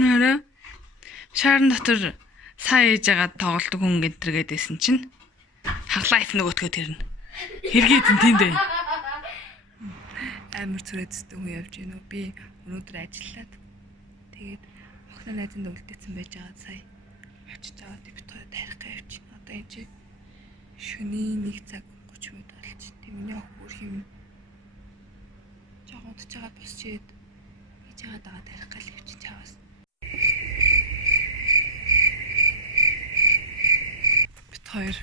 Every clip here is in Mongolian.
Нэрэ шаарн дотор сайн ээж байгаа тоглолтог хүн гэнтэргээд байсан чинь хаглайт нөгөөтгөө тэрнэ. Хэргээд нь тиймдээ. Амар цөрөөдсдөө хүн явж гинөө. Би өнөөдөр ажиллаад тэгээд охин найзанд үлдээсэн байж байгаа сая. Очиж аваад битгой тарих гавч. Одоо энэ чи шөнийн 1 цаг 30 минут болж. Тэг миний охин бүр хэм. Жаа удаж байгаа босчээд хийж байгаа тарих гал явчих чаваас. Бит хоёр.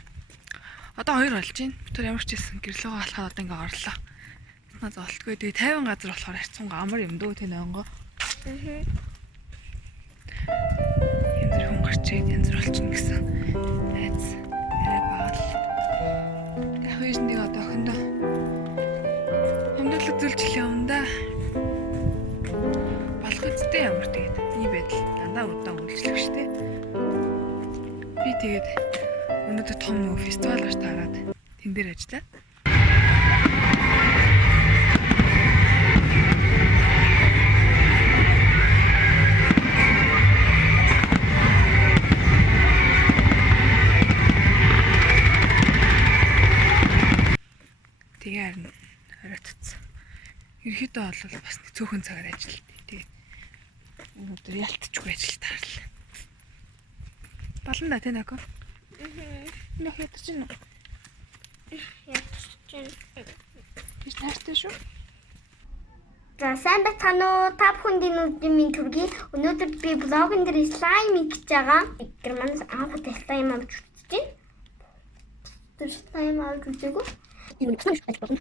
Одоо 2 болж байна. Бит хоёр ямар ч хэлсэн гэрлөөгөө алхаад одоо ингээ орлоо. Наа золтгүй дээ 50 газар болохоор харьцангуй амар юм дөө тэн онгоо. Янз бүр хүн гарчээд янз бүр болчихно гэсэн. Айц. Арай баал. Яг хоёрыг одоо охиндоо хэмнэлэг зүйлжлээ юм да. Болох үстэй ямар тэгээд ийм байдал дандаа удаан үйлчлэх штэ. Би тэгээд өнөөдөр том нэг фестивал гарт хараад тэн дээр ажиллаа. Тэгээд хараатцсан. Ерөөхдөө бол бас цөөхөн цагаар ажилладаг. Тэгээд өнөөдөр ялтчихгүй ажилд тарлаа. Болно да тэнэ ако. Нөх ятч чинь. Биш таартай шүү. За сайн байцгаана уу? Та бүхэнд минь төргий. Өнөөдөр би блогын дээр слайм хийж байгаа. Германс анхад слайм авч үзэж байна. Тэр слайм авч үзээгөө. Энэ нэг санаж байж болно.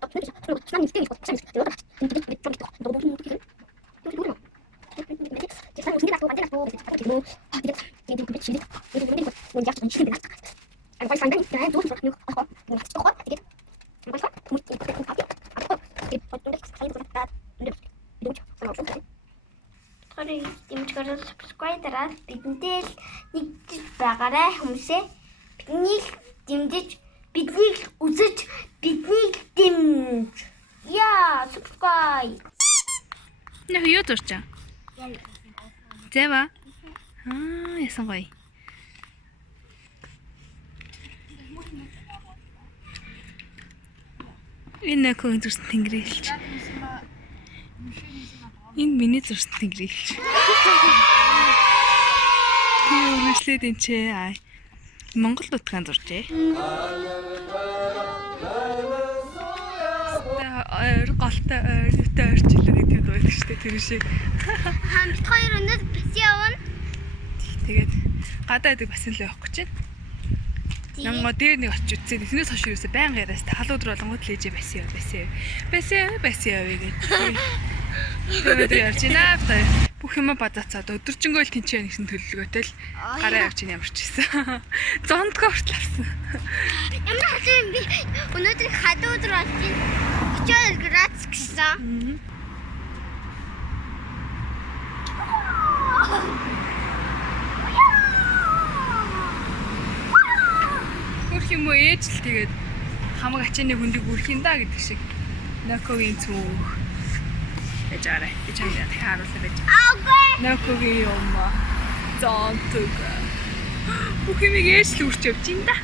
Санаж нэг санаж. Дэмжгээрээ subscribe-аараа бидэнтэй нэгдэж байгаарай хүмүүсээ. Биднийг дэмжиж, биднийг үзэж, биднийг дэмж. Яа, subscribe. Нэ юу дурчаа? Зэва. Ясан гоё. Энэ көн зүрсэн тэнгэрэлч. Энэ миний зүрсэн тэнгэрэлч. Би үргэлжлээд энэ ч Монгол нутгаан зуржээ. Голтой ойртой орчлоо нэг тийм байдаг шүү дээ тэр шиг. Хамт хоёр өнөд бас явна. Тэгээд гадаа идэг бас л явах гэж байна. Нанго дээр нэг очиж үзсэн. Тэснээс хойш юусаа байнга яриас та халууд руу болонгууд лээжээ байсан гэдэг. Тэгээд ярьж байна. Бүх юм бадацаад өдөржингөө л тэнцээ нэгсэн төлөвлөгөөтэй л гараа явж ийн ямар ч гэсэн. Зондгоо хүртэл авсан. Ямар хатан би өнөөдөр хадууд руу очив. 32 градус гэсэн. Хөрх юм уу ээж л тэгээд хамаг ачааны хүндийг үрх юм да гэдэг шиг. Нокогийн цүх. Ячаарай. Би чамд дахин харуулсан байж. Аагүй. Нокогийн юм. Зонтог. Бүх юм ээж л үрч явж ин да.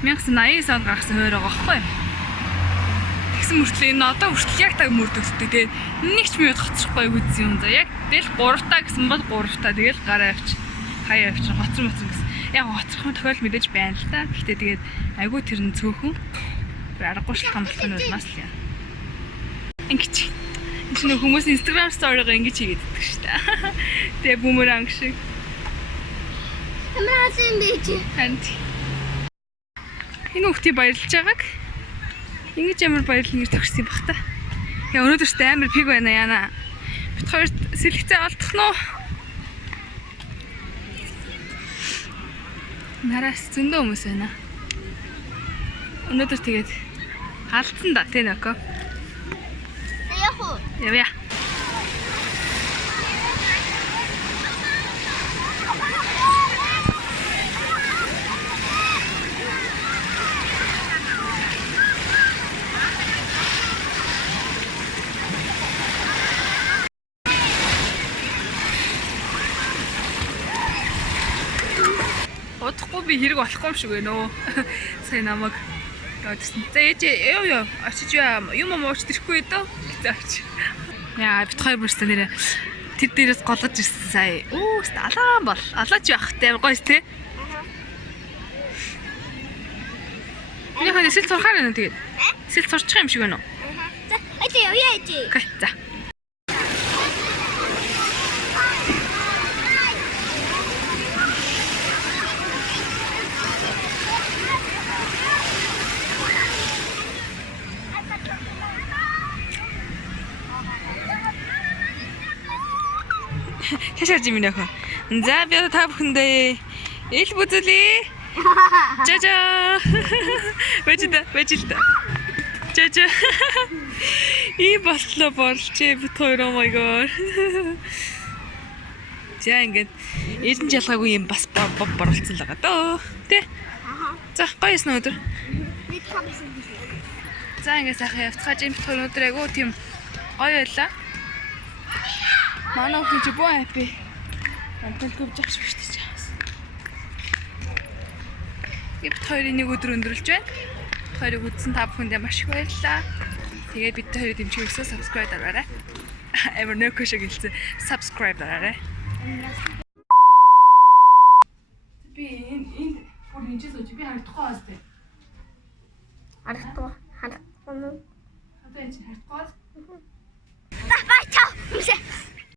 1980 онд гаргасан хойр байгаа байхгүй. Тэгсэн мөртлөө энэ одоо хүртэл яг таг мөрдөлтөд тэгээд нэг ч минут хоцрохгүй үзсэн юм за. Яг тэгэл 3 та гэсэн бол 3 та тэгэл гараа авч хаяа авч хоцрон гэсэн. Яг хоцрохын тохиол мэдээж байна л та. Гэхдээ тэгээд айгүй тэр нь цөөхөн. Тэр аргагүй шалтгаан болох нь бас л юм. Ингэж. Энэ хүмүүс Instagram story-гоо ингэж хийгээд байдаг шүү дээ. Тэгээ бүүмеранг шиг. Ямар хатан бич. Хант. Энэ хүүхдийн баярлж байгааг ингэж ямар баярлал нэр төгссөн бах та. Яа өнөөдөрт амар пиг байна яана. Бид хоёрт сэлгэцээ алдах нь уу? Нараас зөндөө хүмүүс байна. Өнөөдөр тэгээд алдсан да тэ нөкө. Яг уу. Явъя. би хэрэг болохгүй юм шиг байна өө. Сайн намайг явуулсан. За ээж ёо очиж юм ууч тэрэхгүй дөө. Заавч. Яа бит хоёр бүрсэн нэрэ тэр дээрээс голгож ирсэн сая. Үу алаан бол. Алаач явах те гойс те. Энэ хань сэл сурахаар байна тэгээд. Сэл сурчих юм шиг байна уу? За эдээ явъя эдээ. Окей за. Хашааж юм яах вэ? За би та бүхэндээ ил бүзүүлээ. Жажа. Вэжида. Жажа. И боллоо болчээ бит хоёр oh my god. За ингээд эрдэн жалгаагүй юм бас борлцсон л байгаа дөө. Тэ? За гоё эснэ өдөр. За ингээд сайхан явцгааж юм бит хоёр өдөр айгу тийм гоё байлаа. Манай хүмүүс боо хаппи. Амтал төвж явах шүү дээ чаас. Бид хоёрын нэг өдөр өндөрлж байна. Хоёрыг үзсэн та бүхэндээ маш их баярлалаа. Тэгээд бид хоёрыг дэмжихээсээ subscribe дараарай. Эвэр нөкөө шиг хэлсэн. Subscribe дараарай. Би энэ бүр энэ ч би харахгүй байна тест. Харахгүй. Одоо энэ харахгүй. Бай чаа.